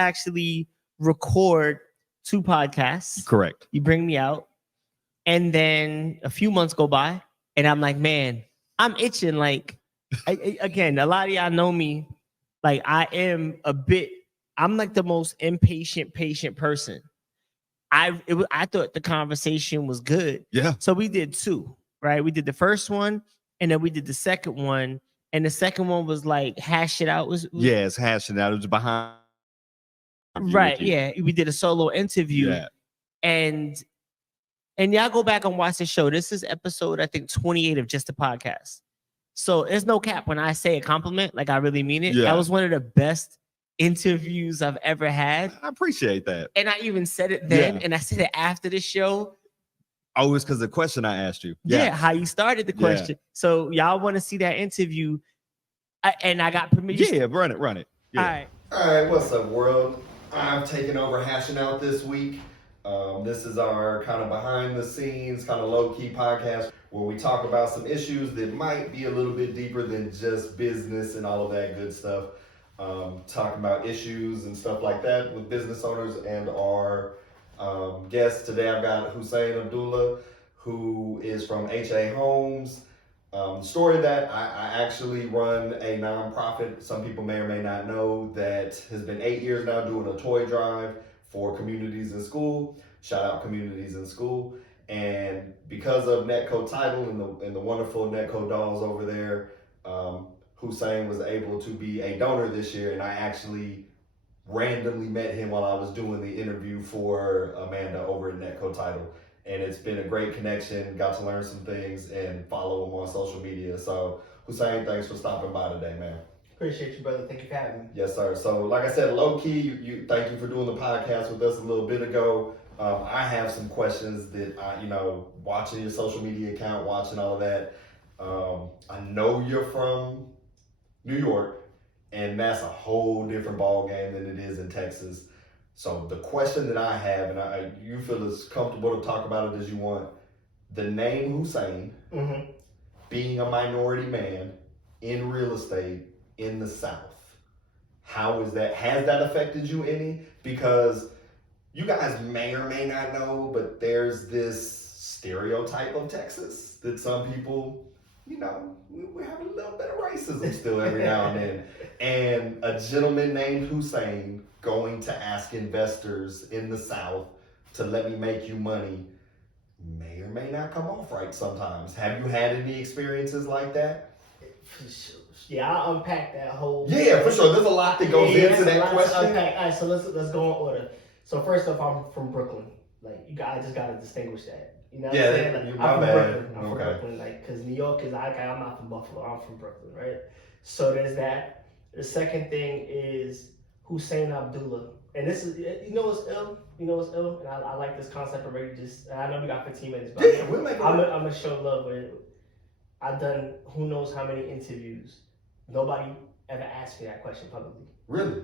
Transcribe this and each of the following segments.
actually record 2 podcasts. Correct. You bring me out, and then a few months go by, and I'm like, man, I'm itching. Like, again, a lot of y'all know me. Like, I'm like the most impatient, patient person. I thought the conversation was good. Yeah. So we did 2, right? We did the first one, and then we did the second one. And the second one was like hash it out. It's hashing out. It was behind. Right. Yeah. We did a solo interview. Yeah. And y'all go back and watch the show. This is episode, I think, 28 of just the podcast. So there's no cap when I say a compliment, like I really mean it. Yeah. That was one of the best interviews I've ever had. I appreciate that. And I even said it then, and I said it after the show. Oh, it's because the question I asked you. Yeah, how you started the question. Yeah. So y'all want to see that interview, and I got permission. Yeah, run it. Yeah. All right, what's up, world? I'm taking over Hashing Out this week. This is our kind of behind the scenes, kind of low key podcast where we talk about some issues that might be a little bit deeper than just business and all of that good stuff. Talking about issues and stuff like that with business owners and our guest today. I've got Hussein Abdullah, who is from HAHOMES. Story that I actually run a nonprofit. Some people may or may not know that has been 8 years now doing a toy drive for communities in school. Shout out communities in school. And because of Netco Title and the wonderful Netco dolls over there, Hussein was able to be a donor this year, and I actually randomly met him while I was doing the interview for Amanda over at Netco Title. And it's been a great connection, got to learn some things and follow him on social media. So Hussein, thanks for stopping by today, man. Appreciate you, brother. Thank you for having me. Yes, sir. So like I said, low key, you thank you for doing the podcast with us a little bit ago. I have some questions that watching your social media account, watching all of that. I know you're from New York, and that's a whole different ball game than it is in Texas. So the question that I have, and you feel as comfortable to talk about it as you want, the name Hussein, being a minority man in real estate in the South, has that affected you any? Because you guys may or may not know, but there's this stereotype of Texas that some people, we have a little bit of racism still every now and then. And a gentleman named Hussein going to ask investors in the South to let me make you money may or may not come off right sometimes. Have you had any experiences like that? Yeah, I'll unpack that whole. Yeah, for sure. There's a lot that goes into that question. All right, so let's go in order. So first off, I'm from Brooklyn. I just gotta distinguish that. You know what I'm saying? I'm from Brooklyn. I'm from Brooklyn. Because New York is, I'm not from Buffalo. I'm from Brooklyn, right? So there's that. The second thing is Hussein Abdullah. And this is, what's ill? And I like this concept already. I know we got 15 minutes, but I'm gonna show love with it. I've done who knows how many interviews. Nobody ever asked me that question publicly. Really?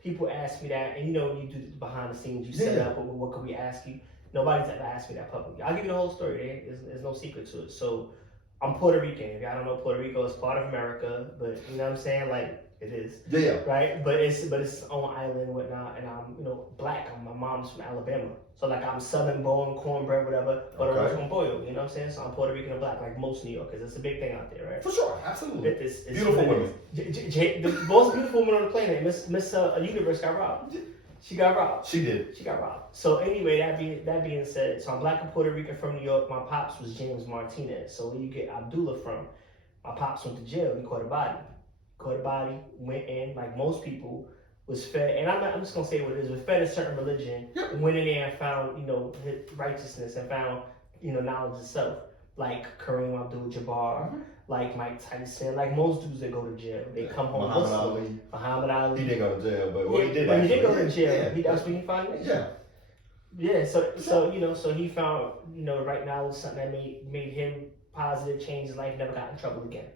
People ask me that, and you do behind the scenes, you set up, what could we ask you? Nobody's ever asked me that publicly. I'll give you the whole story. There's no secret to it. So I'm Puerto Rican. If y'all don't know, Puerto Rico is part of America, but you know what I'm saying? It is. Yeah. Right? But it's its own island and whatnot. And I'm, black. My mom's from Alabama. So I'm southern born, cornbread, whatever, but I'm from Boyle. You know what I'm saying? So I'm Puerto Rican and black, like most New Yorkers. It's a big thing out there, right? For sure, absolutely. It's beautiful women. The most beautiful woman on the planet, Miss Universe, got robbed. She got robbed. She did. She got robbed. So anyway, that being said, so I'm black and Puerto Rican from New York. My pops was James Martinez. So where you get Abdullah from? My pops went to jail. He caught a body. Went in like most people. Was fed, and I'm just gonna say what it is. Was fed a certain religion. Went in there and found righteousness and found knowledge itself. Like Kareem Abdul-Jabbar, like Mike Tyson, like most dudes that go to jail, they come home Muslim. Muhammad Ali. He didn't go to jail, but he did. But he did go to jail. That's when he found it. Yeah. Yeah. So he found right knowledge, something that made him positive, changed his life, never got in trouble again.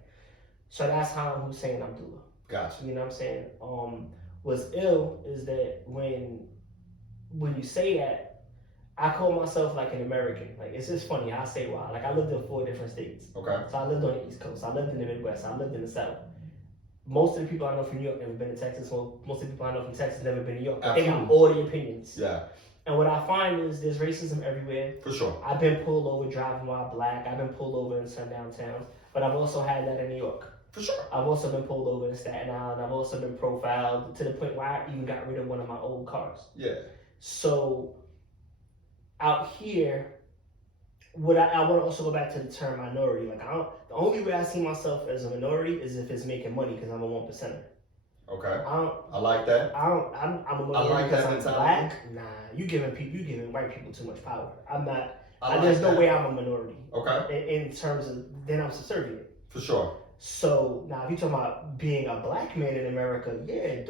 So that's how I'm Hussein Abdullah. Gotcha. You know what I'm saying? What's ill is that when you say that, I call myself like an American. Like, it's just funny. I say why. Like, I lived in 4 different states. Okay. So I lived on the East Coast. I lived in the Midwest. I lived in the South. most of the people I know from New York never been to Texas. Well, most of the people I know from Texas never been to New York. Absolutely. They got all the opinions. Yeah. And what I find is there's racism everywhere. For sure. I've been pulled over driving while black. I've been pulled over in sundown towns. But I've also had that in New York. For sure. I've also been pulled over in Staten Island. I've also been profiled to the point where I even got rid of one of my old cars. Yeah. So out here, what I want to also go back to the term minority. Like the only way I see myself as a minority is if it's making money because I'm a 1%er. Okay. I like that. I'm a minority like because that I'm mentality. black. Nah, you giving white people too much power. I'm not. like There's no that. way I'm a minority. Okay. In terms of then I'm subservient. For sure. So now if you're talking about being a black man in America, yeah,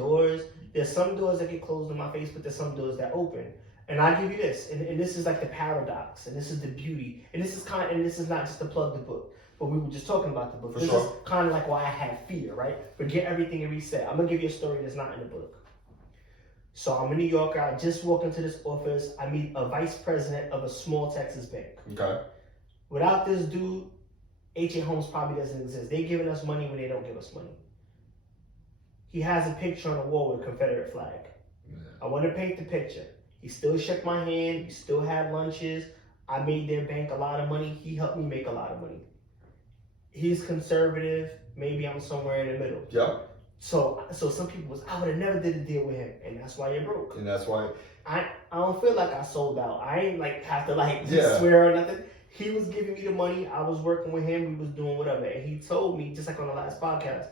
there's some doors that get closed in my face, but there's some doors that open. And I give you this, and this is like the paradox, and this is the beauty, and this is not just to plug the book, but we were just talking about the book. This is kind of like why I had fear, right? Forget everything and reset. I'm gonna give you a story that's not in the book. So I'm a New Yorker. I just walk into this office. I meet a vice president of a small Texas bank. Okay. Without this dude, HAHOMES probably doesn't exist. They giving us money when they don't give us money. He has a picture on the wall with a Confederate flag. Yeah. I want to paint the picture. He still shook my hand. We still had lunches. I made their bank a lot of money. He helped me make a lot of money. He's conservative. Maybe I'm somewhere in the middle. Yep. So some people I would have never did a deal with him, and that's why you're broke. And that's why I don't feel like I sold out. I ain't like have to swear or nothing. He was giving me the money. I was working with him. We was doing whatever. And he told me, just like on the last podcast,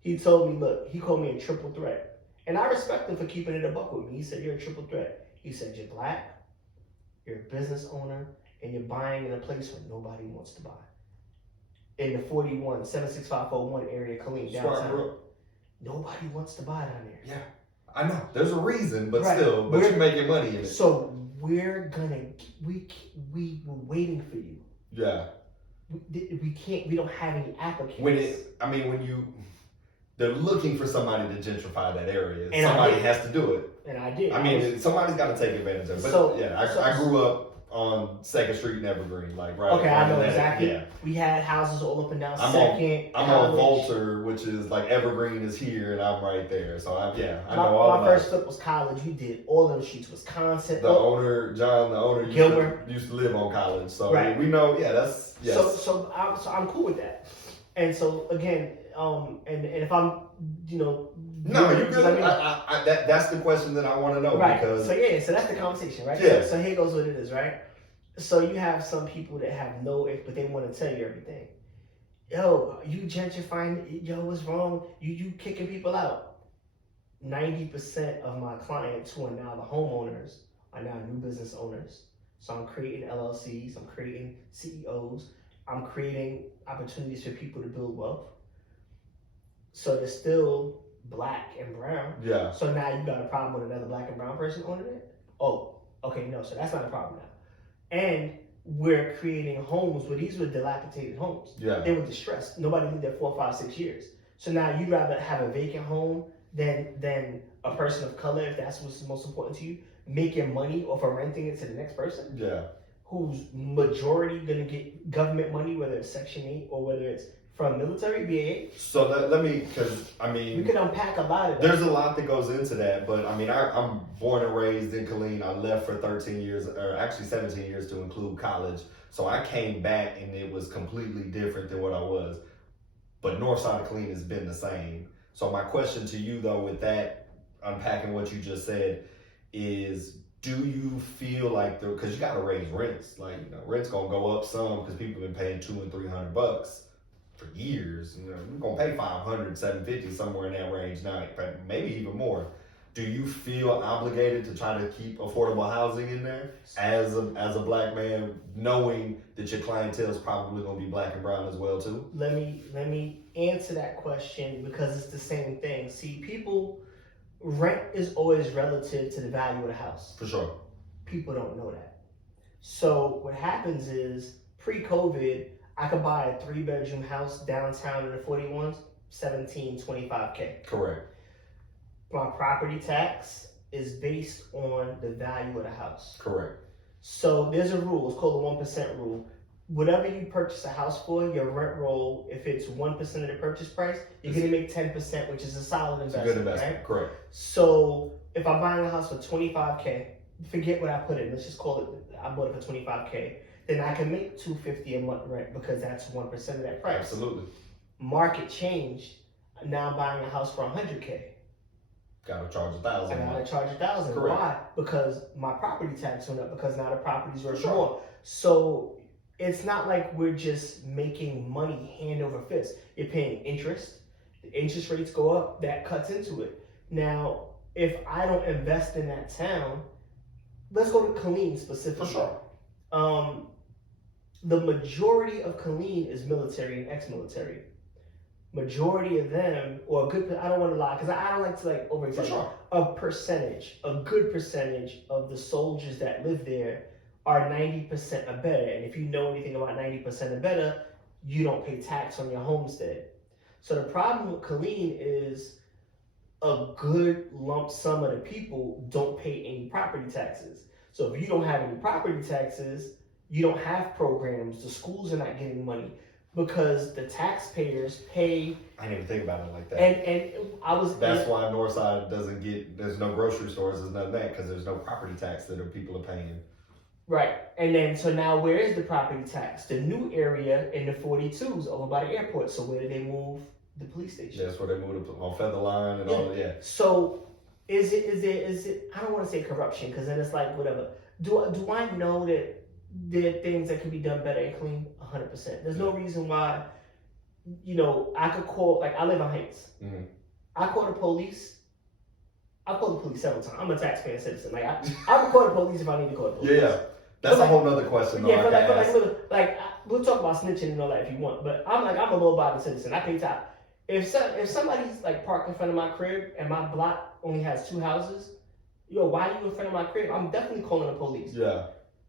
he told me, look, he called me a triple threat. And I respect him for keeping it a buck with me. He said, you're a triple threat. He said, you're black, you're a business owner, and you're buying in a place where nobody wants to buy. In the 76541 area, Killeen, downtown. Nobody wants to buy down there. Yeah, I know. There's a reason, but still, you're making money in it. So we're were waiting for you. Yeah. We don't have any applicants. They're looking for somebody to gentrify that area. And somebody has to do it. And I did. Somebody's got to take advantage of it. But I grew up on 2nd Street and Evergreen, like right. Okay, I know exactly. Yeah. We had houses all up and down I'm on Volter, which is like Evergreen is here, and I'm right there. So I know all. My first step was college. We did all those streets, Wisconsin. The owner Gilmer used to live on College, so right. We know. Yeah, that's yes. So I'm cool with that. And so again, and if I'm, no, you good. That's the question that I want to know. Right. Because so that's the conversation, right? Yeah. So here goes what it is, right? So you have some people that have but they want to tell you everything. Yo, you gentrifying? Yo, what's wrong? You kicking people out? 90% of my clients who are now the homeowners are now new business owners. So I'm creating LLCs. I'm creating CEOs. I'm creating opportunities for people to build wealth. So they're still black and brown. Yeah. So now you got a problem with another black and brown person owning it? Oh, okay, no, so that's not a problem now. And we're creating homes where these were dilapidated homes. Yeah. They were distressed. Nobody lived there 4, 5, 6 years. So now you'd rather have a vacant home than a person of color, if that's what's most important to you, making money off of renting it to the next person. Yeah. Who's majority gonna get government money, whether it's Section 8 or whether it's from military, BAA. So let me, we can unpack a lot of that. There's a lot that goes into that, but I'm born and raised in Killeen. I left for 13 years, or actually 17 years to include college. So I came back and it was completely different than what I was. But north side of Killeen has been the same. So my question to you though, with that, unpacking what you just said, is do you feel like because you got to raise rents, like rent's gonna go up some because people have been paying $200 and $300 for years. We're gonna pay $500, $750 somewhere in that range now, maybe even more. Do you feel obligated to try to keep affordable housing in there as a black man, knowing that your clientele is probably gonna be black and brown as well too? Let me answer that question because it's the same thing. See, rent is always relative to the value of the house. For sure. People don't know that. So what happens is pre-COVID, I could buy a 3-bedroom house downtown in the 41s, $17,25K. Correct. My property tax is based on the value of the house. Correct. So there's a rule, it's called the 1% rule. whatever you purchase a house for, your rent roll, if it's 1% of the purchase price, you're gonna make 10%, which is a solid investment. It's a good investment, right? correct. So if I'm buying a house for $25K, forget what I put in. Let's just call it. I bought it for $25K. Then I can make $250 a month rent because that's 1% of that price. Absolutely. Market changed. Now I'm buying a house for $100K. Gotta charge $1,000. I gotta charge $1,000. Correct. Why? Because my property tax went up because now the property's worth Sure. more. So it's not like we're just making money hand over fist. You're paying interest. The interest rates go up. That cuts into it. Now, if I don't invest in that town, let's go to Killeen specifically. For sure. The majority of Killeen is military and ex-military. Majority of them, or a good, I don't want to lie, because I don't like to like over-exaggerate. Sure. A good percentage of the soldiers that live there are 90% or better. And if you know anything about 90% or better, you don't pay tax on your homestead. So the problem with Killeen is a good lump sum of the people don't pay any property taxes. So if you don't have any property taxes, you don't have programs, the schools are not getting money because the taxpayers pay. I didn't even think about it like that. And That's why Northside doesn't get, there's no grocery stores, there's none of that, because there's no property tax that people are paying. Right. And then, so now where is the property tax? The new area in the 42s over by the airport. So where did they move the police station? That's where they moved on Feather Line and all that, So is it, I don't want to say corruption because then it's like, whatever. Do I know that there are things that can be done better and clean? 100%. There's no reason why, I could call, like I live in Heights. Mm-hmm. I call the police. I've called the police several times. I'm a taxpaying citizen. Like I would call the police if I need to call the police. Yeah. That's a whole nother question. Though, We'll talk about snitching and all that if you want. But I'm a law-abiding citizen. I pay tax. If somebody's like parked in front of my crib and my block only has 2 houses, why are you in front of my crib? I'm definitely calling the police. Yeah.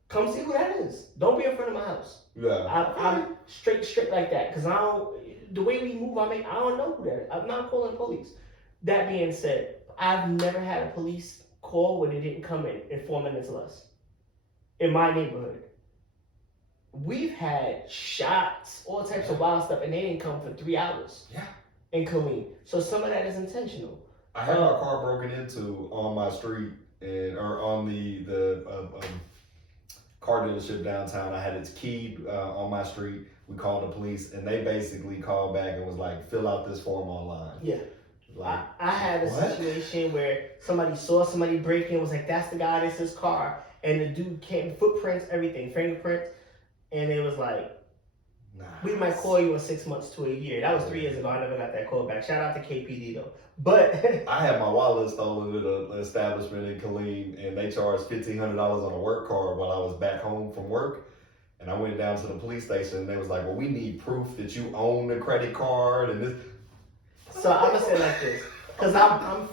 Come see who that is. Don't be in front of my house. Yeah. I'm straight like that because the way we move, I don't know who that is. I'm not calling the police. That being said, I've never had a police call where they didn't come in 4 minutes less. In my neighborhood, we've had shots, all types of wild stuff, and they didn't come for 3 hours. Yeah. In Killeen. So some of that is intentional. I had my car broken into on my street or on the car dealership downtown. I had its key on my street. We called the police, and they basically called back and was like, "Fill out this form online." Yeah. Like, I had a situation where somebody saw somebody break in, was like, "That's the guy. That's his car." And the dude came, footprints, everything, fingerprints, and it was like, we might call you in 6 months to a year. That was 3 years ago. I never got that call back. Shout out to KPD though. But I had my wallet stolen at an establishment in Killeen, and they charged $1,500 on a work card while I was back home from work. And I went down to the police station, and they was like, "Well, we need proof that you own the credit card." And this. So I'm gonna say it like this. Because I'm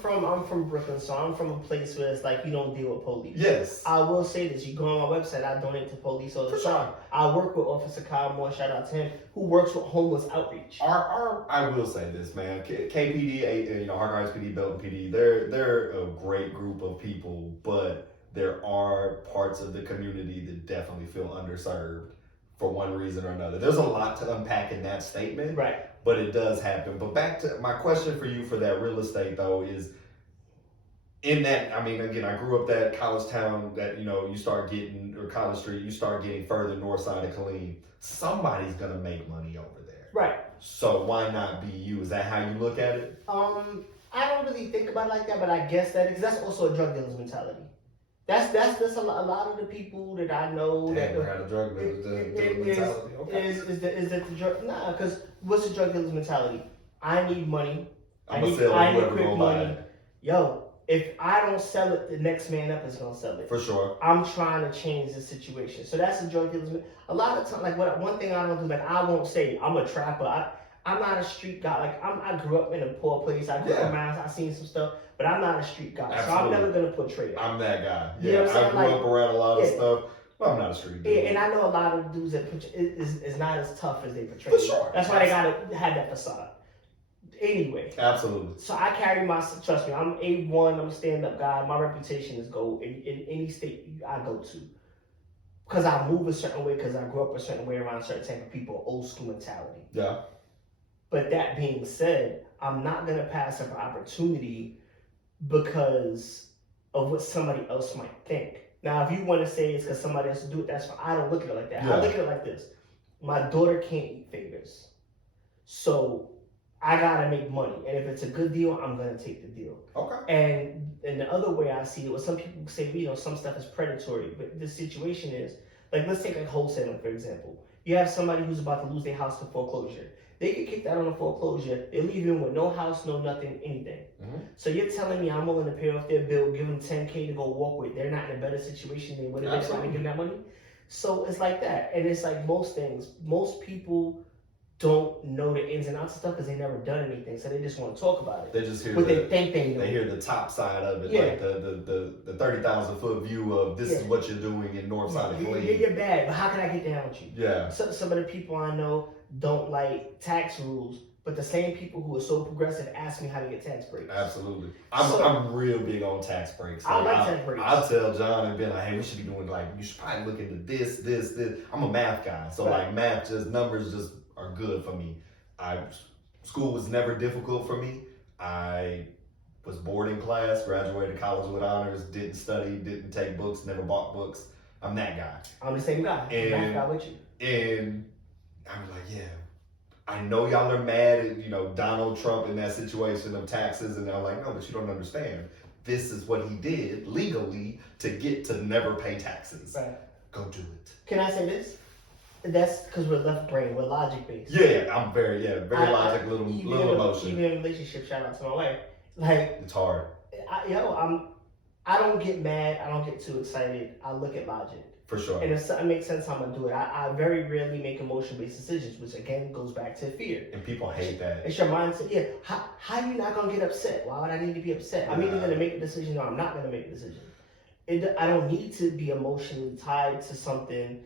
from Brooklyn, so I'm from a place where it's like you don't deal with police. Yes. I will say this: you go on my website, I donate to police all the time. Sure. I work with Officer Kyle Moore, shout out to him, who works with homeless outreach. I will say this, man. KPD, Harker Heights PD, Belton PD, they're a great group of people, but there are parts of the community that definitely feel underserved for one reason or another. There's a lot to unpack in that statement. Right. But it does happen. But back to my question for you for that real estate though is in that, again, I grew up that college town that, you start getting, or College Street, you start getting further north side of Killeen. Somebody's gonna make money over there. Right. So why not be you? Is that how you look at it? I don't really think about it like that, but I guess because that's also a drug dealer's mentality. That's a lot of the people that I know that had a drug dealer's mentality. Okay. Is that the drug? Nah, because what's the drug dealer's mentality? I need money. I need quick money. Yo, if I don't sell it, the next man up is gonna sell it. For sure. I'm trying to change the situation. So that's a drug dealer's. A lot of times, one thing I don't do, I won't say I'm a trapper. I'm not a street guy. I grew up in a poor place. I grew up around. I seen some stuff. But I'm not a street guy, Absolutely. so I'm never gonna portray that. I'm that guy. Yeah, you know what I'm I grew up around a lot of stuff. Well, I'm not a street dude. Yeah, and I know a lot of dudes that is not as tough as they portray. For sure. That's why they gotta have that facade. Anyway. Absolutely. So I carry trust me, I'm A1, I'm a stand-up guy. My reputation is gold in any state I go to. because I move a certain way, because I grew up a certain way around a certain type of people, old school mentality. Yeah. But that being said, I'm not gonna pass up an opportunity because of what somebody else might think. Now, if you want to say it's because somebody else will do it, that's fine. I don't look at it like that. Yeah. I look at it like this. My daughter can't eat favors. So I gotta make money. And if it's a good deal, I'm gonna take the deal. Okay. And the other way I see it, was some people say, some stuff is predatory. But the situation is, like, let's take like wholesaling, for example. You have somebody who's about to lose their house to foreclosure. They get kicked out on a foreclosure. They leave them with no house, no nothing, anything. Mm-hmm. So you're telling me I'm willing to pay off their bill, give them $10K to go walk with. They're not in a better situation than what if they're trying to give them that money. So it's like that, and it's like most things. Most people don't know the ins and outs of stuff because they never done anything, so they just want to talk about it. They just hear what they think they know. They hear the top side of it, Yeah. like the 30,000 foot view of this is what you're doing in north side of Cleveland. You're bad, but how can I get down with you? Yeah. So, some of the people I know don't like tax rules, but the same people who are so progressive ask me how to get tax breaks. Absolutely. I'm real big on tax breaks. I like tax breaks. I'll tell John and be like, hey, we should be doing you should probably look into this. I'm a math guy, so right. like math, numbers are good for me. School was never difficult for me. I was boarding class, graduated college with honors, didn't study, didn't take books, never bought books. I'm that guy. I'm the same guy. I'm that guy with you. And I'm like, yeah, I know y'all are mad at, Donald Trump in that situation of taxes. And they're like, no, but you don't understand. This is what he did legally to get to never pay taxes. Right. Go do it. Can I say this? That's because we're left brain. We're logic based. Yeah, I'm very logic, little emotion. Even in relationships, shout out to my wife. Like, it's hard. I don't get mad. I don't get too excited. I look at logic. For sure. And if something makes sense, I'm gonna do it. I very rarely make emotion-based decisions, which again goes back to fear. And people hate that. It's your mindset. Yeah. How are you not gonna get upset? Why would I need to be upset? I'm either gonna make a decision or I'm not gonna make a decision. I don't need to be emotionally tied to something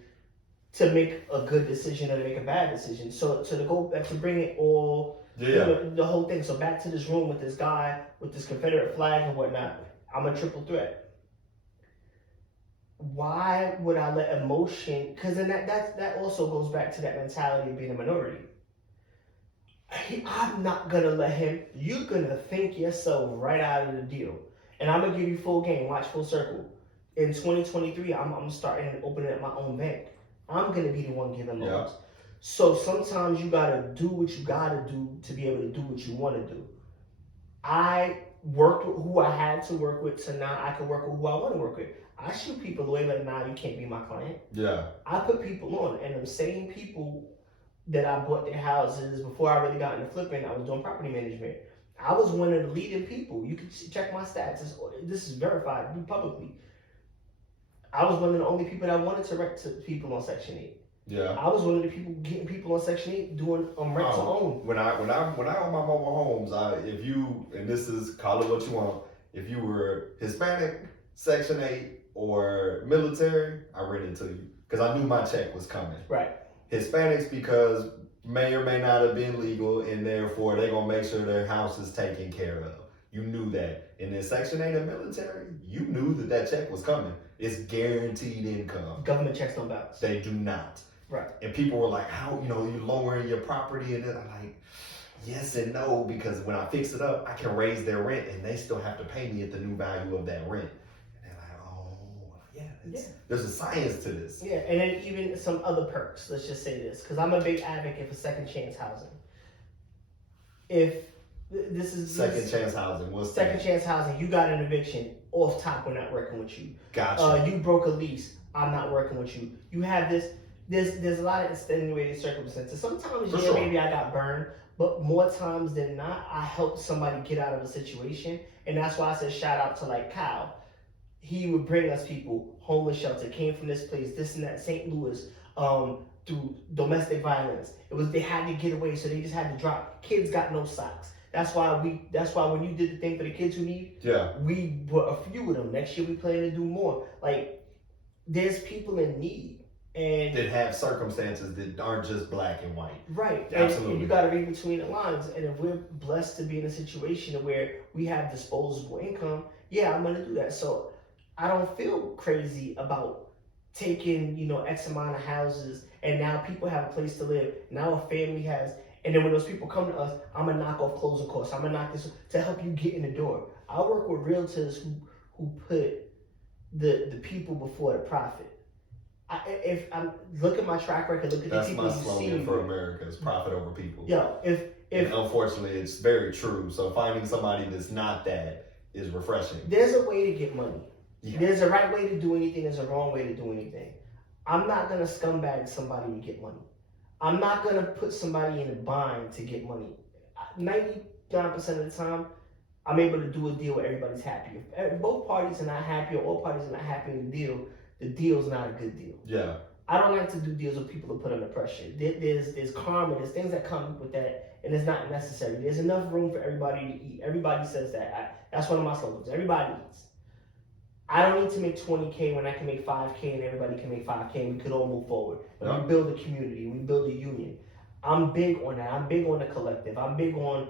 to make a good decision or to make a bad decision. So to go back to bring it all, the whole thing. So back to this room with this guy with this Confederate flag and whatnot. I'm a triple threat. Why would I let emotion? Because then that also goes back to that mentality of being a minority. I'm not gonna let him. You're gonna think yourself right out of the deal, and I'm gonna give you full game. Watch full circle. In 2023, I'm starting and opening up my own bank. I'm gonna be the one giving loans. So sometimes you gotta do what you gotta do to be able to do what you want to do. I worked with who I had to work with, so now I can work with who I want to work with. I shoot people away like, nah, you can't be my client. Yeah. I put people on, and them same people that I bought their houses before I really got into flipping, I was doing property management. I was one of the leading people. You can check my stats. This is verified publicly. I was one of the only people that wanted to rent to people on Section 8. Yeah. I was one of the people getting people on Section 8 doing rent to own. When I own my mobile homes, if you, and this is, call it what you want, if you were Hispanic, Section 8, or military, I rented to you because I knew my check was coming. Right. Hispanics because may or may not have been legal, and therefore they're gonna make sure their house is taken care of. You knew that. In the Section 8 and military, you knew that check was coming. It's guaranteed income. Government checks don't bounce. They do not. Right. And people were like, how, you're lowering your property, and then I'm like, yes and no, because when I fix it up, I can raise their rent, and they still have to pay me at the new value of that rent. There's a science to this. Yeah, and then even some other perks. Let's just say this, because I'm a big advocate for second chance housing. If this is second chance housing, what's second chance housing? You got an eviction off top. We're not working with you. Gotcha. You broke a lease. I'm not working with you. You have this. There's a lot of extenuating circumstances. Sometimes maybe I got burned, but more times than not, I helped somebody get out of a situation, and that's why I said shout out to like Kyle. He would bring us people, homeless shelter, came from this place, this and that, St. Louis, through domestic violence. They had to get away, so they just had to drop. Kids got no socks. That's why when you did the thing for the kids who need, we put a few of them. Next year we plan to do more. Like, there's people in need. And that have circumstances that aren't just black and white. Right. Absolutely. And you got to read between the lines. And if we're blessed to be in a situation where we have disposable income, I'm going to do that. So I don't feel crazy about taken, X amount of houses, and now people have a place to live. Now a family has, and then when those people come to us, I'm gonna knock off closing costs. I'm gonna knock this to help you get in the door. I work with realtors who put the people before the profit. If I'm look at my track record, look at the people you see. That's my slogan for America: is profit over people. Yo, if and unfortunately, it's very true. So finding somebody that's not that is refreshing. There's a way to get money. Yeah. There's a right way to do anything. There's a wrong way to do anything. I'm not gonna scumbag somebody to get money. I'm not gonna put somebody in a bind to get money. 99% of the time, I'm able to do a deal where everybody's happy. If both parties are not happy or all parties are not happy in the deal's not a good deal. Yeah. I don't like to do deals with people who put under pressure. There's karma, there's things that come with that, and it's not necessary. There's enough room for everybody to eat. Everybody says that. That's one of my slogans. Everybody eats. I don't need to make 20K when I can make 5K and everybody can make 5K and we could all move forward. Yeah. We build a community, we build a union. I'm big on that. I'm big on the collective. I'm big on,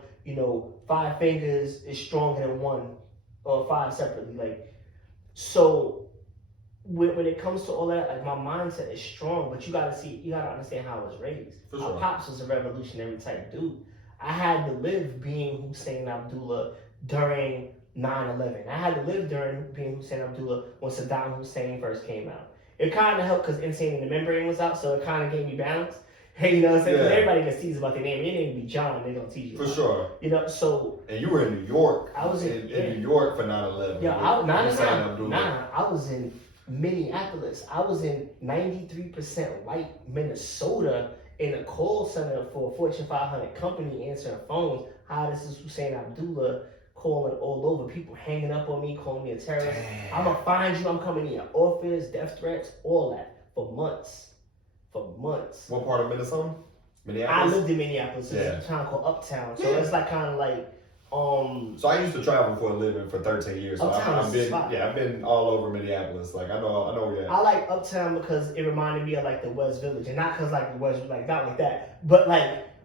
5 fingers is stronger than 1 or 5 separately. So when it comes to all that, my mindset is strong, but you gotta understand how I was raised. For My sure. pops was a revolutionary type dude. I had to live being Hussein Abdullah during 9/11. I had to live during being Hussein Abdullah when Saddam Hussein first came out. It kind of helped because Insane in the Membrane was out, so it kind of gave me balance. Hey, you know what I'm saying? Yeah. Everybody gets teased about their name. Your name be John, they don't tease you. For sure. So. And you were in New York. I was in New York for 9/11. Yeah, I was in Minneapolis. I was in 93% white Minnesota in a call center for a Fortune 500 company answering phones. Hi, this is Hussein Abdullah. Calling all over, people hanging up on me, calling me a terrorist. Damn. I'm gonna find you, I'm coming in your office, death threats, all that for months. What part of Minnesota? I Minneapolis? lived in Minneapolis. There's Yeah. a town called Uptown. So Yeah. it's kind of like, So I used to travel for a living for 13 years. So Uptown is the spot. I've been all over Minneapolis. I know where you're at. I like Uptown because it reminded me of the West Village. And not because the West, not like that, but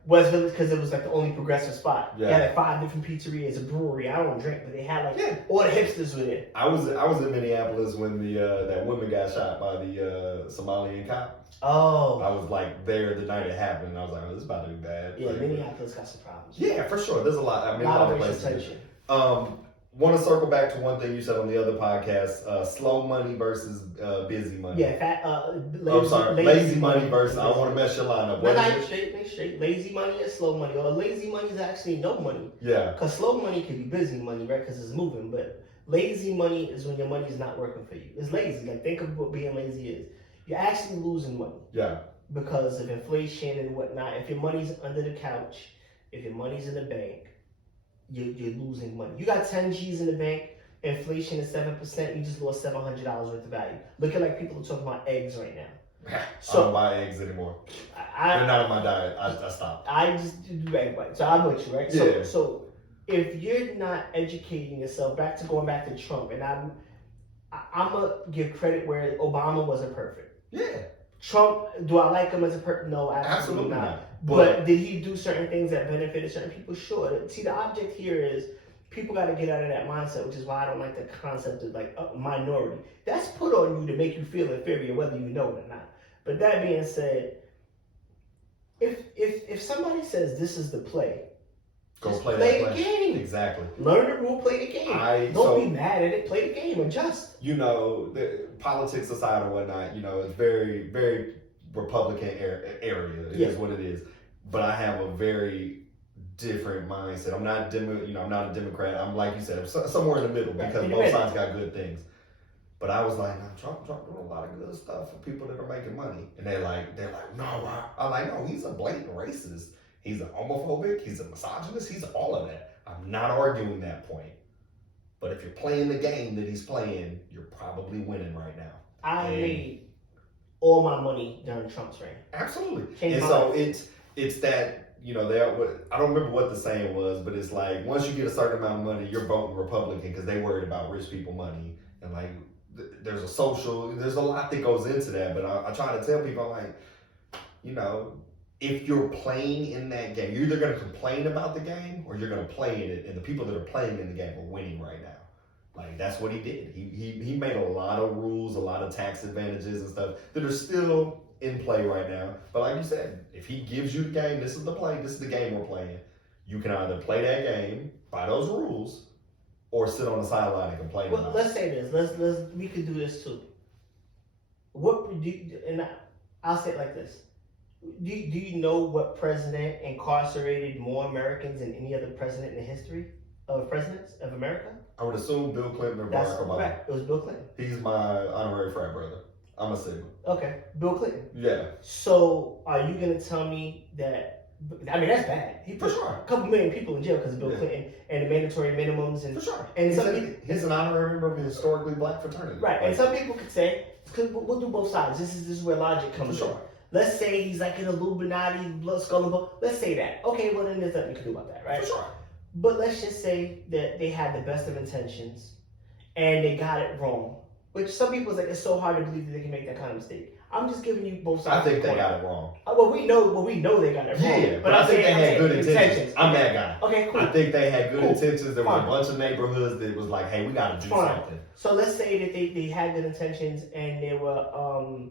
West Village because it was the only progressive spot. Yeah. They had 5 different pizzerias, a brewery. I don't drink, but they had all the hipsters were there. I was in Minneapolis when that woman got shot by the Somalian cop. Oh. I was there the night it happened, and I was like, "Oh, this is about to be bad." Yeah, Minneapolis got some problems. Yeah, for sure. There's a lot. I mean, a lot of of racial places. tension. Want to circle back to one thing you said on the other podcast: slow money versus busy money. Yeah, lazy money versus. I don't want to mess your line up. What is it? Straight. Lazy money is slow money, or lazy money is actually no money. Yeah. Because slow money can be busy money, right? Because it's moving. But lazy money is when your money is not working for you. It's lazy. Think of what being lazy is. You're actually losing money. Yeah. Because of inflation and whatnot. If your money's under the couch, if your money's in the bank, you're losing money. You got 10 G's in the bank, inflation is 7%, you just lost $700 worth of value. Look at people are talking about eggs right now. I don't buy eggs anymore. They're not in my diet. I stopped. I just do egg white. So I'm with you, right? Yeah. So if you're not educating yourself, going back to Trump, and I'm gonna give credit where Obama wasn't perfect. Yeah. Trump, do I like him as a person? No, absolutely not. But did he do certain things that benefited certain people? Sure. See, the object here is people got to get out of that mindset, which is why I don't like the concept of a minority. That's put on you to make you feel inferior, whether you know it or not. But that being said, if somebody says this is the play, go play the game. Exactly. Learn the rule, play the game. Don't be mad at it. Play the game. Adjust. The politics aside or whatnot, it's very, very Republican area. It is what it is. But I have a very different mindset. I'm not I'm not a Democrat. I'm, like you said, somewhere in the middle because both sides got good things. But I was like, Trump doing a lot of good stuff for people that are making money. And they're like, no. I'm like, no, he's a blatant racist. He's a homophobic. He's a misogynist. He's all of that. I'm not arguing that point. But if you're playing the game that he's playing, you're probably winning right now. I made all my money during Trump's reign. Absolutely. Changed and my so life. it's that, I don't remember what the saying was, but it's like once you get a certain amount of money, you're voting Republican because they worried about rich people money. And there's a lot that goes into that. But I try to tell people, if you're playing in that game, you're either going to complain about the game or you're going to play in it. And the people that are playing in the game are winning right now. Like that's what he did. He made a lot of rules, a lot of tax advantages and stuff that are still in play right now. But like you said, if he gives you the game, this is the play, this is the game we're playing. You can either play that game by those rules, or sit on the sideline and complain. Well, let's say this. We could do this too. I'll say it like this. Do you know what president incarcerated more Americans than any other president in the history of presidents of America? I would assume Bill Clinton or Barack Obama. Right. It was Bill Clinton. He's my honorary frat brother. I'm a Sigma. Okay, Bill Clinton. Yeah. So are you gonna tell me that? I mean, that's bad. He put a couple million people in jail because of Bill Clinton and the mandatory minimums and for sure. And he's an honorary member of the historically black fraternity. Right. And some people could say, because we'll do both sides. This is where logic comes in. Let's say he's like an Illuminati, blood skull and bone. Let's say that. Okay, well then there's nothing you can do about that, right? For sure. But let's just say that they had the best of intentions and they got it wrong. Which some people like, it's so hard to believe that they can make that kind of mistake. I'm just giving you both sides. I think they got it wrong. Well, we know they got it wrong. Yeah, but I think they had good intentions. I'm that guy. Okay, cool. I think they had good intentions. There were a bunch of neighborhoods that was like, hey, we got to do something. So let's say that they had good intentions and there were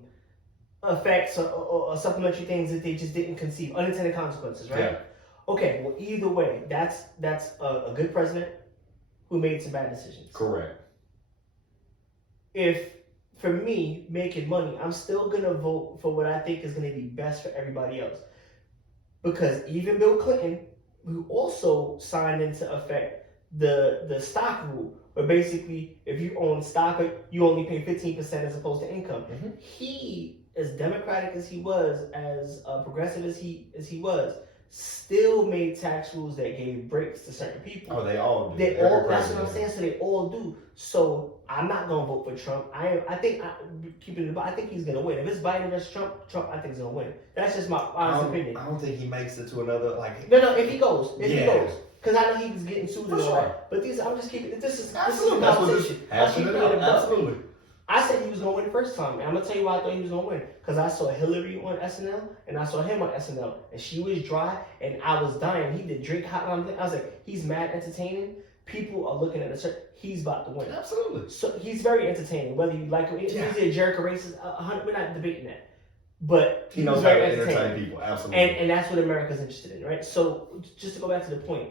effects or supplementary things that they just didn't conceive, unintended consequences, right? Yeah. Okay, well, either way, that's a good president who made some bad decisions. Correct. If, for me, making money, I'm still going to vote for what I think is going to be best for everybody else. Because even Bill Clinton, who also signed into effect the stock rule, where basically if you own stock, you only pay 15% as opposed to income. Mm-hmm. He, as democratic as he was, as progressive as he was, still made tax rules that gave breaks to certain people. Oh, they all do. That's what I'm saying. So they all do. So I'm not gonna vote for Trump. I think he's gonna win. If it's Biden versus Trump, I think he's gonna win. That's just my honest opinion. I don't think he makes it to another No. If he goes, because I know he was getting sued and all that. But I'm just keeping. This is a competition. Absolutely. I said he was going to win the first time, and I'm going to tell you why I thought he was going to win. Because I saw Hillary on SNL, and I saw him on SNL, and she was dry, and I was dying. He did Drake Hotline. I was like, he's mad entertaining. People are looking at the shirt. He's about to win. Absolutely. So he's very entertaining, whether you like him. He's a jerk or racist. We're not debating that. But he knows how to entertain people. Absolutely. And that's what America's interested in, right? So just to go back to the point,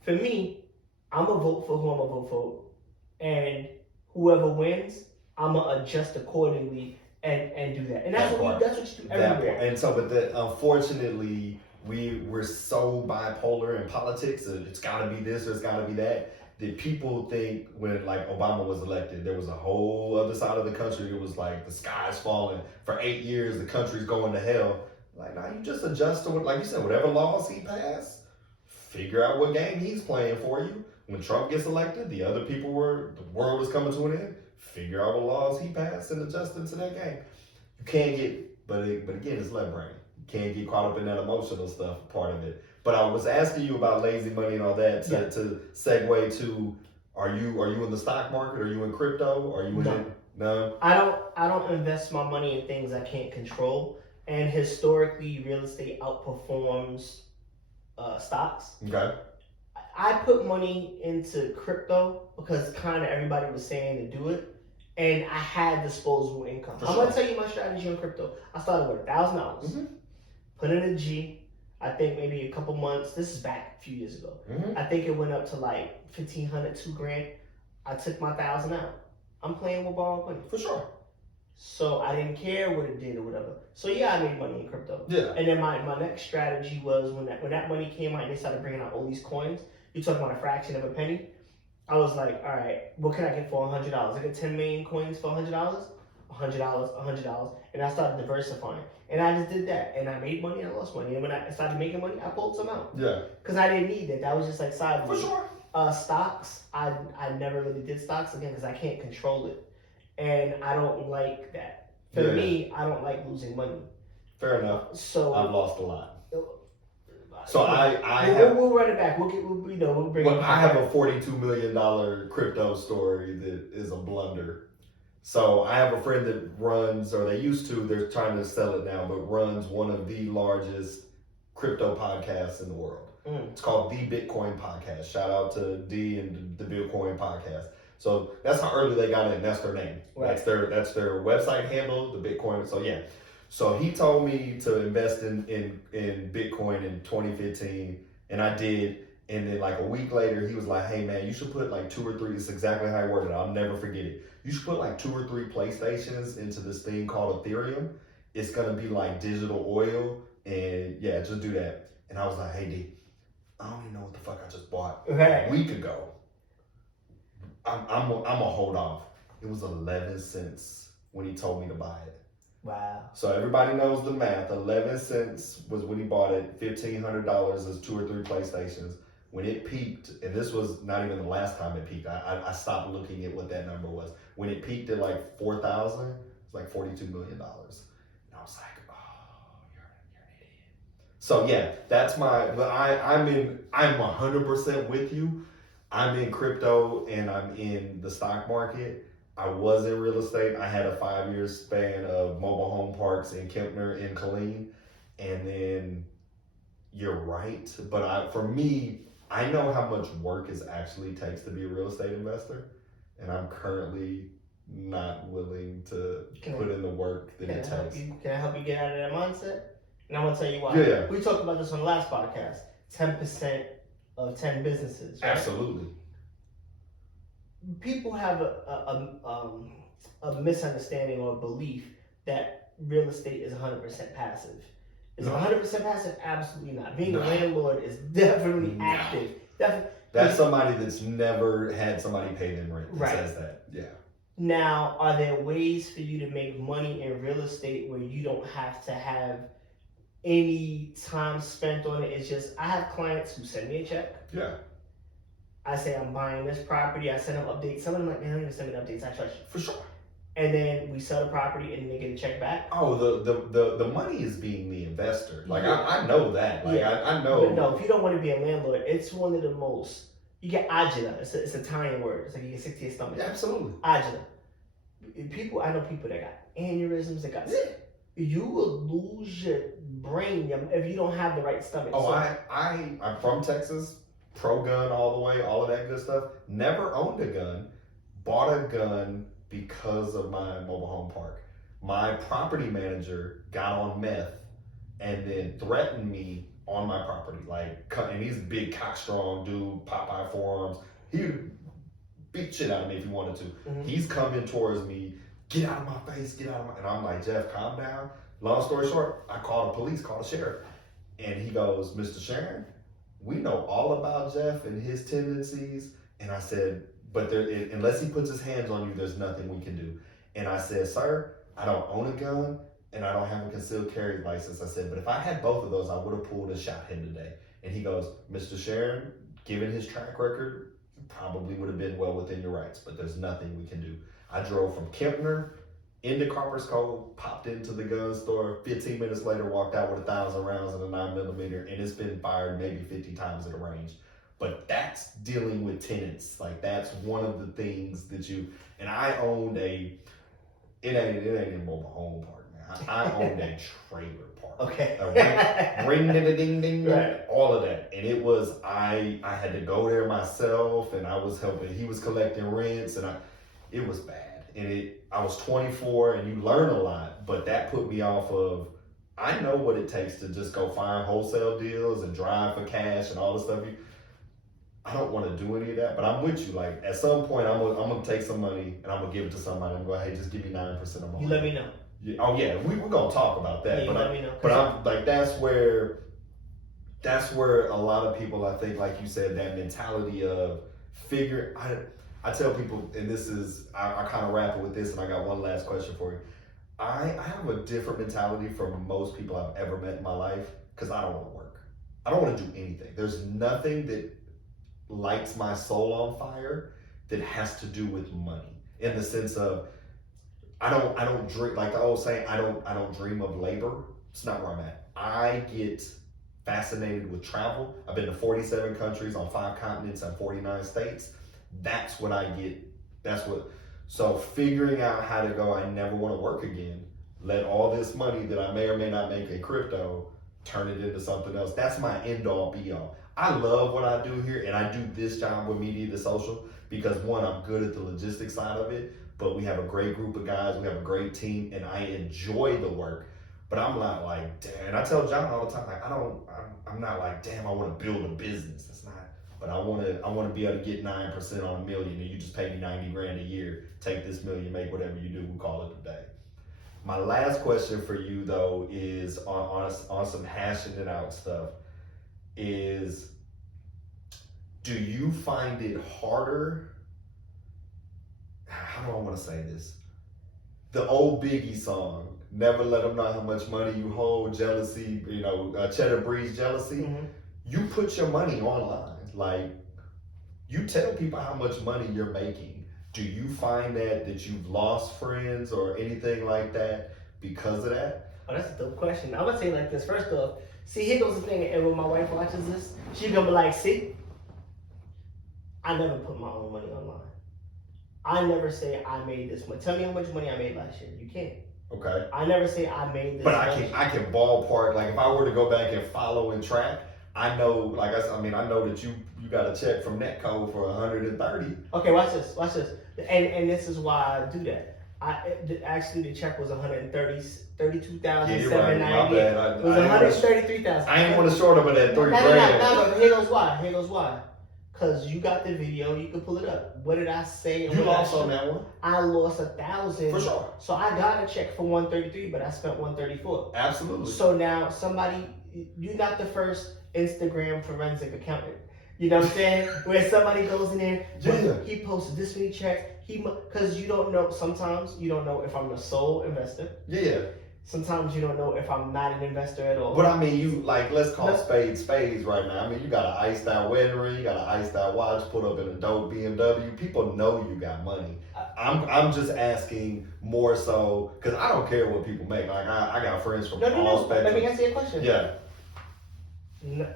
for me, I'm going to vote for who I'm going to vote for. And whoever wins, I'm gonna adjust accordingly and do that, and that's what you do everywhere. And so, but unfortunately, we're so bipolar in politics. It's got to be this or it's got to be that. That people think when like Obama was elected, there was a whole other side of the country. It was like the sky's falling. For 8 years, the country's going to hell. Like now, you just adjust to what, like you said, whatever laws he passed. Figure out what game he's playing for you. When Trump gets elected, the world is coming to an end. Figure out what laws he passed and adjust into that game. You can't get, but again, it's left brain. You can't get caught up in that emotional stuff part of it. But I was asking you about lazy money and all that to segue to, are you in the stock market? Are you in crypto? Are you in no? I don't invest my money in things I can't control. And historically, real estate outperforms stocks. Okay. I put money into crypto because kind of everybody was saying to do it, and I had disposable income. I'm going to tell you my strategy on crypto. I started with $1,000, put in a G. I think maybe a couple months. This is back a few years ago. I think it went up to like $1,500, $2,000. I took my $1,000 out. I'm playing with borrowed money. For sure. So I didn't care what it did or whatever. So yeah, I made money in crypto. Yeah. And then my next strategy was when that money came out and they started bringing out all these coins. You talking about a fraction of a penny. I was like, all right, what can I get for $100? I get 10 million coins for $100, $100, and I started diversifying. And I just did that, and I made money and I lost money. And when I started making money, I pulled some out. Yeah. Because I didn't need it. That was just like side money. For sure. Stocks, I never really did stocks again because I can't control it, and I don't like that. For me, I don't like losing money. Fair enough. So I've lost a lot. So we'll run it back. We'll bring it back. I have a $42 million crypto story that is a blunder. So I have a friend that runs, or they used to, they're trying to sell it now, but runs one of the largest crypto podcasts in the world. It's called The Bitcoin Podcast. Shout out to D and the Bitcoin Podcast. So that's how early they got in. That's their name. Right. That's their website handle, the Bitcoin. So yeah. So he told me to invest in Bitcoin in 2015, and I did. And then like a week later, he was like, "Hey man, you should put like 2 or 3." It's exactly how he worded it. I'll never forget it. You should put like 2 or 3 PlayStations into this thing called Ethereum. It's gonna be like digital oil, and yeah, just do that. And I was like, "Hey D, I don't even know what the fuck I just bought a week ago. I'm gonna hold off." It was 11 cents when he told me to buy it. Wow. So everybody knows the math. 11 cents was when he bought it. $1,500 is 2 or 3 PlayStations. When it peaked, and this was not even the last time it peaked. I stopped looking at what that number was. When it peaked at like 4,000, it's like $42 million. And I was like, oh, you're an idiot. So yeah, that's my. I'm 100% with you. I'm in crypto and I'm in the stock market. I was in real estate. I had a 5-year span of mobile home parks in Kempner and Killeen. And then you're right. But for me, I know how much work it actually takes to be a real estate investor. And I'm currently not willing to put in the work that it takes. Can I help you get out of that mindset? And I'm going to tell you why. Yeah. We talked about this on the last podcast. 10% of 10 businesses. Right? Absolutely. People have a misunderstanding or belief that real estate is 100% passive. Is it 100% passive? Absolutely not. Being a landlord is definitely active. That's somebody that's never had somebody pay them rent that says that. Yeah. Now, are there ways for you to make money in real estate where you don't have to have any time spent on it? It's just, I have clients who send me a check. Yeah. I say I'm buying this property. I send them updates. Some of them like, man, I don't even send me updates. I trust you. For sure. And then we sell the property and they get a check back. Oh, the money is being the investor. Like I know that. Like I know. But no, if you don't want to be a landlord, it's one of the most. You get agita. It's a Italian word. It's like you get sick to your stomach. Yeah, absolutely. Agita. I know people that got aneurysms. That got sick. You will lose your brain if you don't have the right stomach. Oh, I'm from Texas. Pro gun all the way, all of that good stuff. Never owned a gun. Bought a gun because of my mobile home park. My property manager got on meth and then threatened me on my property. And he's a big cockstrong dude, Popeye forearms. He would beat shit out of me if he wanted to. Mm-hmm. He's coming towards me, get out of my face, get out of my... And I'm like, Jeff, calm down. Long story short, I called the police, called the sheriff. And he goes, Mr. Sharon, we know all about Jeff and his tendencies. And I said, but unless he puts his hands on you, there's nothing we can do. And I said, sir, I don't own a gun and I don't have a concealed carry license. I said, but if I had both of those, I would have pulled and shot him today. And he goes, Mr. Sharon, given his track record, probably would have been well within your rights, but there's nothing we can do. I drove from Kempner into Carper's Cove, popped into the gun store, 15 minutes later walked out with 1,000 rounds in a 9mm, and it's been fired maybe 50 times at a range. But that's dealing with tenants. Like that's one of the things that and I owned it ain't a mobile home park, man. I owned a trailer park. Okay. Ring ding ding ding, right. All of that. And it was, I had to go there myself and I was helping, he was collecting rents and it was bad. And I was 24 and you learn a lot, but that put me off of, I know what it takes to just go find wholesale deals and drive for cash and all the stuff. I don't want to do any of that, but I'm with you. Like at some point, I'm gonna take some money and I'm gonna give it to somebody. I'm going, hey, just give me 9% of my money. You let me know. Yeah. Oh yeah, we're gonna talk about that. Yeah, let me know. But I'm like, that's where a lot of people, I think, like you said, that mentality of I tell people, and this is, I kind of wrap it with this, and I got one last question for you. I have a different mentality from most people I've ever met in my life because I don't want to work. I don't want to do anything. There's nothing that lights my soul on fire that has to do with money. In the sense of, I don't dream, like the old saying, I don't dream of labor. It's not where I'm at. I get fascinated with travel. I've been to 47 countries on 5 continents and 49 states. That's what I get. So figuring out how to go, I never want to work again. Let all this money that I may or may not make in crypto, turn it into something else. That's my end all be all. I love what I do here and I do this job with Media to Social because one, I'm good at the logistics side of it, but we have a great group of guys, we have a great team, and I enjoy the work. But I'm not like, damn. And I tell John all the time, like, I'm not like, damn, I want to build a business. That's not. But I want to be able to get 9% on $1 million, and you just pay me $90 grand a year. Take this $1 million, make whatever you do. We'll call it a day. My last question for you though is on some hashing it out stuff. Is, do you find it harder? How do I want to say this? The old Biggie song, never let them know how much money you hold, jealousy, cheddar breeds jealousy. Mm-hmm. You put your money online. Like, you tell people how much money you're making. Do you find that you've lost friends or anything like that because of that? Oh, that's a dope question. I would say like this. First off, see, here goes the thing, and when my wife watches this, she's gonna be like, see, I never put my own money online. I never say I made this much. Tell me how much money I made last year. You can't. Okay. I never say I made this. But I can ballpark. Like, if I were to go back and follow and track, I know, like I know that you got a check from Netco for 130. Okay, watch this. And this is why I do that. Actually the check was 132,798. Yeah, it was 133,000. I ain't want to short of it at $3 grand. No, here goes why. Cause you got the video, you can pull it up. What did I say? You lost on that one. I lost 1,000 for sure. So I got a check for 133, but I spent 134. Absolutely. So now you're not the first Instagram forensic accountant. You know what I'm saying? Where somebody goes in there, he posted this many checks. Because you don't know, sometimes you don't know if I'm the sole investor. Yeah. Sometimes you don't know if I'm not an investor at all. But I mean, you, like, let's call spades right now. I mean, you got an iced out wedding ring, you got an iced out watch put up in a dope BMW. People know you got money. I'm just asking more so, because I don't care what people make. Like, I got friends from all spectrums. Let me answer your question. Yeah.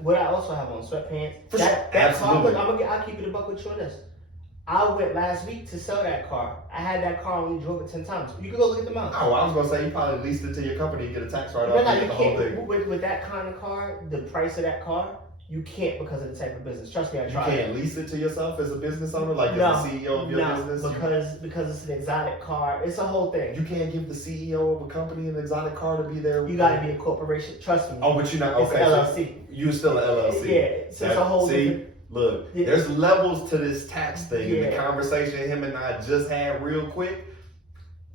What I also have on sweatpants. For sure. Absolutely. I'll keep it a buck with you on this. I went last week to sell that car. I had that car and we drove it 10 times. You can go look at the miles. Oh, I was going to say, you probably leased it to your company and get a tax write-off and get the whole thing. With that kind of car, the price of that car, you can't because of the type of business. Trust me, I tried. You can't lease it to yourself as a business owner? Like, as the CEO of your business? Because it's an exotic car. It's a whole thing. You can't give the CEO of a company an exotic car to be there? You got to be a corporation. Trust me. Oh, but you're not. Okay. It's LLC. So you're still an LLC. Yeah. So it's a whole different. Look, there's levels to this tax thing. The conversation him and I just had real quick.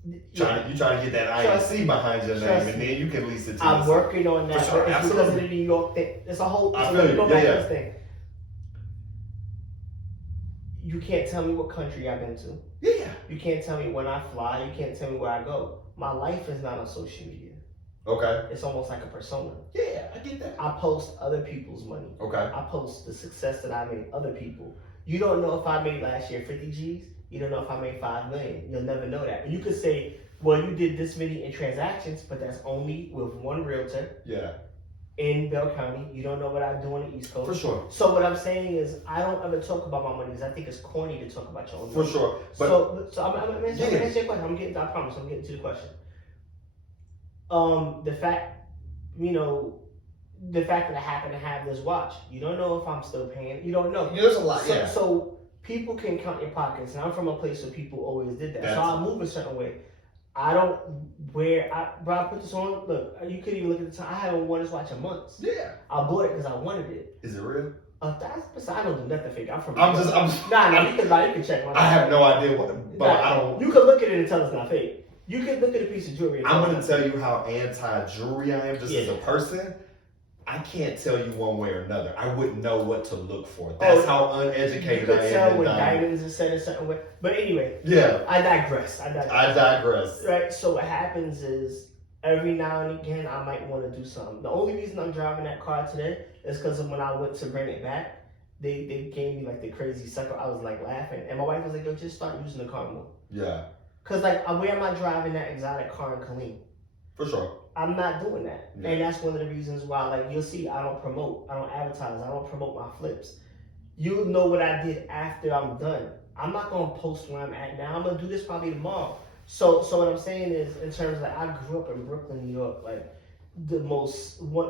You trying to get that INC behind your name, and then you can lease it to yourself. I'm working on that. For sure, it's because of the New York thing. It's a whole. I feel you. Go back to this thing. You can't tell me what country I've been to. Yeah. You can't tell me when I fly. You can't tell me where I go. My life is not on social media. Okay. It's almost like a persona. Yeah, I get that. I post other people's money. Okay. I post the success that I made other people. You don't know if I made last year 50 G's. You don't know if I made 5 million. You'll never know that. And you could say, well, you did this many in transactions, but that's only with one realtor. Yeah. In Bell County. You don't know what I do on the East Coast. For sure. So what I'm saying is, I don't ever talk about my money because I think it's corny to talk about your own money. For sure. But, so I'm going to answer your question. I promise I'm getting to the question. The fact that I happen to have this watch, you don't know if I'm still paying. You don't know. There's a lot, So people can count your pockets, and I'm from a place where people always did that. So I move a certain way. I don't wear. Bro, I put this on. Look, you could even look at the time. I haven't worn this watch in months. Yeah. I bought it because I wanted it. Is it real? That's I don't do nothing fake. I'm from. I'm just. Nah. You can check my. I have no idea what, but I don't. You can look at it and tell it's not fake. You can look at a piece of jewelry. And I'm going to tell you how anti-jewelry I am, just as a person. I can't tell you one way or another. I wouldn't know what to look for. That's how uneducated I am. You could tell when diamonds are said a certain way. But anyway, I digress. Right. So what happens is every now and again I might want to do something. The only reason I'm driving that car today is because when I went to bring it back, they gave me like the crazy sucker. I was like laughing, and my wife was like, "Yo, just start using the car more." Yeah. Cause like, where am I driving that exotic car in Killeen? For sure. I'm not doing that. Yeah. And that's one of the reasons why, like, you'll see I don't promote, I don't advertise, I don't promote my flips. You'll know what I did after I'm done. I'm not gonna post where I'm at now. I'm gonna do this probably tomorrow. So what I'm saying is, in terms of, like, I grew up in Brooklyn, New York, like,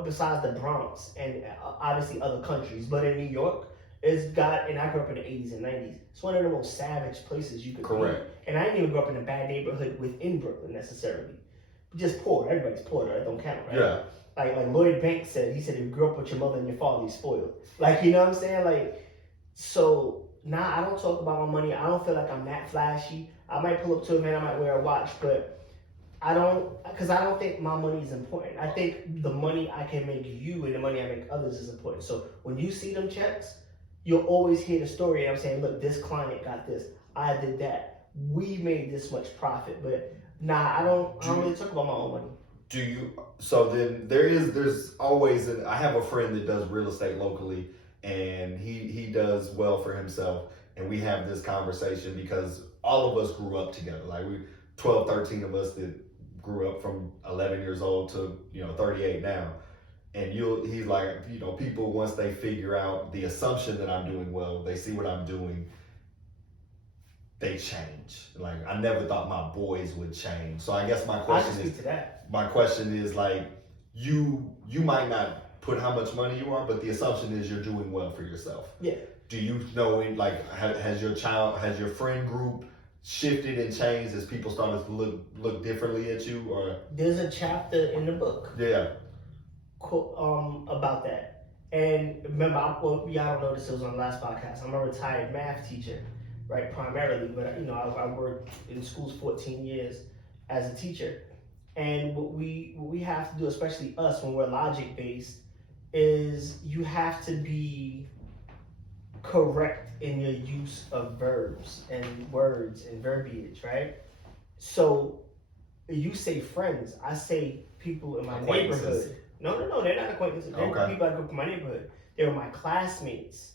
besides the Bronx and obviously other countries, but in New York, And I grew up in the 80s and 90s. It's one of the most savage places you could Correct. be. And I didn't even grow up in a bad neighborhood within Brooklyn necessarily. Just poor. Everybody's poor, right? Don't count, right? Yeah. Like Lloyd Banks said, he said, if you grew up with your mother and your father, you're spoiled. Like, you know what I'm saying? Like, so now I don't talk about my money. I don't feel like I'm that flashy. I might pull up to a man, I might wear a watch, but I don't think my money is important. I think the money I can make you and the money I make others is important. So when you see them checks, you'll always hear the story. And I'm saying, look, this client got this. I did that. We made this much profit. But nah, I don't really talk about my own money. So then there's always, I have a friend that does real estate locally, and he does well for himself. And we have this conversation because all of us grew up together. Like 12, 13 of us that grew up from 11 years old to 38 now. And he's like, people, once they figure out the assumption that I'm doing well, they see what I'm doing, they change. Like, I never thought my boys would change. So I guess my question is like, you might not put how much money you are, but the assumption is you're doing well for yourself. Yeah. Do you know, like, has your friend group shifted and changed as people started to look differently at you? Or there's a chapter in the book. Yeah. About that. And remember, y'all don't know this, it was on the last podcast. I'm a retired math teacher, right, primarily, but I worked in schools 14 years as a teacher. And what we have to do, especially us when we're logic based, is you have to be correct in your use of verbs and words and verbiage, right? So you say friends, I say people in my neighborhood. No, they're not acquaintances. They're people I grew up in my neighborhood. They were my classmates.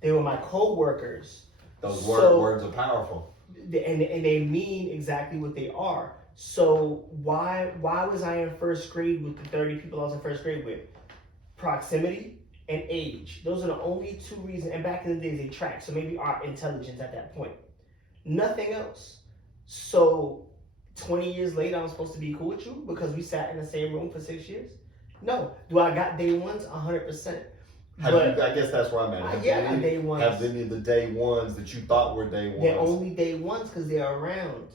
They were my co-workers. Those words are powerful. And they mean exactly what they are. So why was I in first grade with the 30 people I was in first grade with? Proximity and age. Those are the only two reasons. And back in the days, they tracked. So maybe our intelligence at that point. Nothing else. So 20 years later, I'm supposed to be cool with you because we sat in the same room for 6 years? No. Do I got day ones? 100%. I guess that's where I'm at. I got day ones. Have any of the day ones that you thought were day ones? They're only day ones because they're around.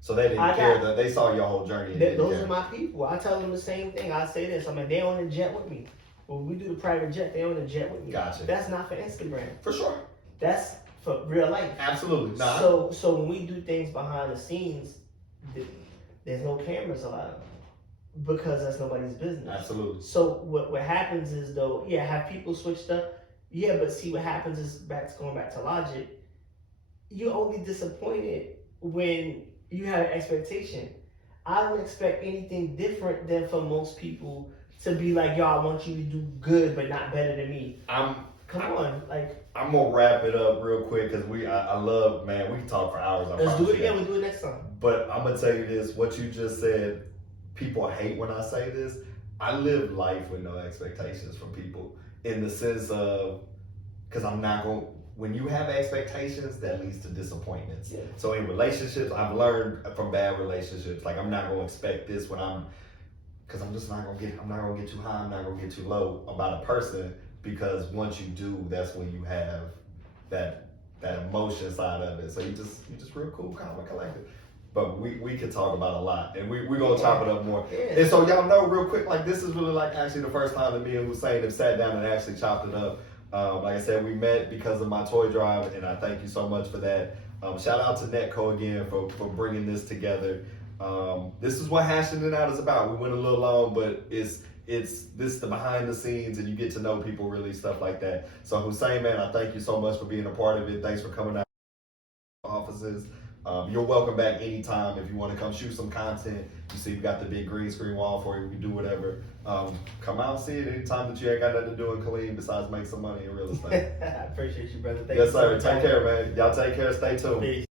So they didn't care that they saw your whole journey. Those are my people. I tell them the same thing. I say this. I'm like, they on a jet with me. When we do the private jet, they on a jet with me. Gotcha. That's not for Instagram. For sure. That's for real life. Absolutely. Nah. So when we do things behind the scenes, there's no cameras allowed because that's nobody's business. Absolutely. So what happens is though, have people switched up? Yeah, but see what happens is going back to logic. You're only disappointed when you have an expectation. I don't expect anything different than for most people to be like, yo, I want you to do good, but not better than me. Come on, like. I'm gonna wrap it up real quick because I love, man. We can talk for hours. Let's do it again. We'll do it next time. But I'm gonna tell you this: what you just said. People hate when I say this. I live life with no expectations from people, in the sense of, because I'm not going. When you have expectations, that leads to disappointments. Yeah. So in relationships, I've learned from bad relationships, like I'm not gonna expect this because I'm just not gonna get. I'm not gonna get too high. I'm not gonna get too low about a person, because once you do, that's when you have that emotion side of it. So you just real cool, calm and collected. But we could talk about a lot, and we're gonna chop it up more. Yeah. And so y'all know real quick, like this is really like actually the first time that me and Hussein have sat down and actually chopped it up. Like I said, we met because of my toy drive, and I thank you so much for that. Shout out to Netco again for bringing this together. This is what Hashing It Out is about. We went a little long, but it's the behind the scenes, and you get to know people, really, stuff like that. So Hussein, man, I thank you so much for being a part of it. Thanks for coming out to our offices. You're welcome back anytime if you want to come shoot some content. You see, we got the big green screen wall for you. We can do whatever. Come out and see it anytime that you ain't got nothing to do in Killeen besides make some money in real estate. I appreciate you, brother. Yes, sir. Take care, man. Y'all take care. Stay tuned. Peace.